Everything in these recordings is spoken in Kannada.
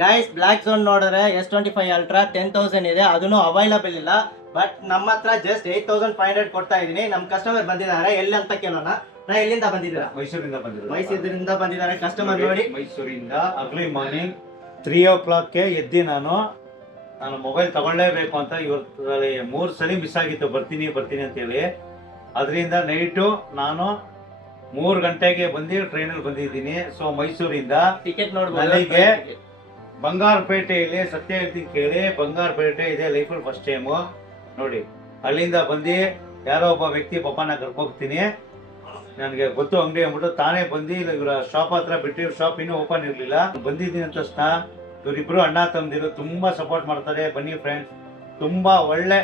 ಗೈಸ್ ಬ್ಲಾಕ್ ಝೋನ್ ನೋಡಿದ್ರೆ S25 ಅಲ್ಟ್ರಾ 10,000 ಇದೆ, ಅದನ್ನು ಅವೈಲಬಲ್ ಇಲ್ಲ. ಬಟ್ ನಮ್ಮ ಹತ್ರ ಜಸ್ಟ್ 8,500 ಕೊಡ್ತಾ ಇದೀನಿ. ನಮ್ಮ ಕಸ್ಟಮರ್ ಬಂದಿದ್ದಾರೆ, ಎಲ್ಲಿ ಅಂತ ಕೇಳೋಣ. ನಾ ಎಲ್ಲಿಂದ ಬಂದಿದ್ದೀರಾ? ಮೈಸೂರಿಂದ ಬಂದಿದ್ದಾರೆ ಕಸ್ಟಮರ್. ನೋಡಿ, ಮೈಸೂರಿಂದ ಅರ್ಲಿ ಮಾರ್ನಿಂಗ್ 3 o'clock ಎದ್ದಿ ನಾನು ಮೊಬೈಲ್ ತಗೊಳ್ಳೇಬೇಕು ಅಂತ. ಇವತ್ತಲ್ಲಿ 3 ಸಲ ಮಿಸ್ ಆಗಿತ್ತು ಬರ್ತೀನಿ ಅಂತ ಹೇಳಿ. ಅದರಿಂದ ನೈಟು ನಾನು 3 ಗಂಟೆಗೆ ಬಂದು ಟ್ರೈನಲ್ಲಿ ಬಂದಿದ್ದೀನಿ. ಸೊ ಮೈಸೂರಿಂದ ಟಿಕೆಟ್ ನೋಡ್ಬೋದು. ನನಗೆ ಬಂಗಾರಪೇಟೆಯಲ್ಲಿ ಸತ್ಯ ಹೇಳ್ತೀನಿ ಕೇಳಿ, ಬಂಗಾರಪೇಟೆ ಇದೆ ಲೈಫಲ್ಲಿ ಫಸ್ಟ್ ಟೈಮು ನೋಡಿ. ಅಲ್ಲಿಂದ ಬಂದು ಯಾರೋ ಒಬ್ಬ ವ್ಯಕ್ತಿ ಪಾಪನ ಕರ್ಕೋಗ್ತೀನಿ, ನನಗೆ ಗೊತ್ತು ಅಂಗಡಿ ಅಂದ್ಬಿಟ್ಟು ತಾನೇ ಬಂದು ಇವರ ಶಾಪ್ ಹತ್ರ ಬಿಟ್ಟಿರೋ ಶಾಪ್ ಇನ್ನೂ ಓಪನ್ ಇರಲಿಲ್ಲ. ಬಂದಿದ್ದೀನಿ ಅಂತ ತಕ್ಷಣ ಇವರಿಬ್ರು ಅಣ್ಣ ತಮ್ಮದಿರು ತುಂಬಾ ಸಪೋರ್ಟ್ ಮಾಡ್ತಾರೆ. ಬನ್ನಿ ಫ್ರೆಂಡ್ಸ್, ತುಂಬಾ ಒಳ್ಳೆ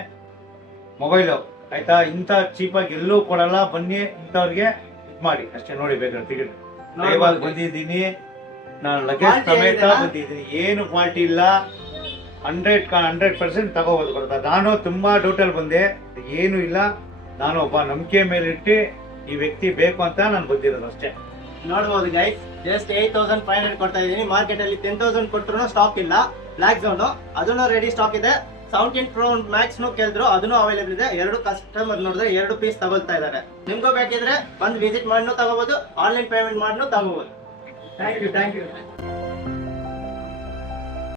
ಮೊಬೈಲು ಆಯ್ತಾ, ಇಂಥ ಚೀಪಾಗಿ ಎಲ್ಲೂ ಕೊಡಲ್ಲ. ಬನ್ನಿ, ಇಂಥವ್ರಿಗೆ ಇದು ಮಾಡಿ ಅಷ್ಟೇ. ನೋಡಿ ಬೇಕಾದ್ರೆ ಟಿಕೆಟ್ ಲೈವಾಗಿ ಬಂದಿದ್ದೀನಿ ನಾನು, ಲಗೇಜ್ ಸಮೇತ ಬಂದಿದ್ದೀನಿ. ಏನು ಕ್ವಾಲಿಟಿ ಇಲ್ಲ, 100% ತಗೋಬೋದು ಬರ್ತಾ. ನಾನು ತುಂಬಾ ಡೌಟಲ್ಲಿ ಬಂದೆ, ಏನು ಇಲ್ಲ. ನಾನು ಒಬ್ಬ ನಂಬಿಕೆ ಮೇಲಿಟ್ಟು ಈ ವ್ಯಕ್ತಿ ಬೇಕು ಅಂತ ನಾನು ಬಂದಿರೋದು ಅಷ್ಟೇ. ನೋಡ್ಬೋದು ಗೈಸ್, ಜಸ್ಟ್ 8,500 ಕೊಡ್ತಾ ಇದೀನಿ. ಮಾರ್ಕೆಟ್ ಅಲ್ಲಿ 10,000 ಕೊಟ್ಟರು ಸ್ಟಾಕ್ ಇಲ್ಲ. ಬ್ಲಾಕ್ ಝೋನ್ ಅದನ್ನು ರೆಡಿ ಸ್ಟಾಕ್ ಇದೆ. 17 Pro Max ಕೇಳಿದ್ರು, ಅದನ್ನು ಅವೈಲೇಬಲ್ ಇದೆ. 2 ಕಸ್ಟಮರ್ ನೋಡಿದ್ರೆ 2 ಪೀಸ್ ತಗೊಳ್ತಾ ಇದ್ದಾರೆ. ನಿಮ್ಗೂ ಬೇಕಿದ್ರೆ ಬಂದು ವಿಸಿಟ್ ಮಾಡಿನೂ ತಗೋಬಹುದು, ಆನ್ಲೈನ್ ಪೇಮೆಂಟ್ ಮಾಡಿನೂ ತಗೋಬಹುದು. Thank you.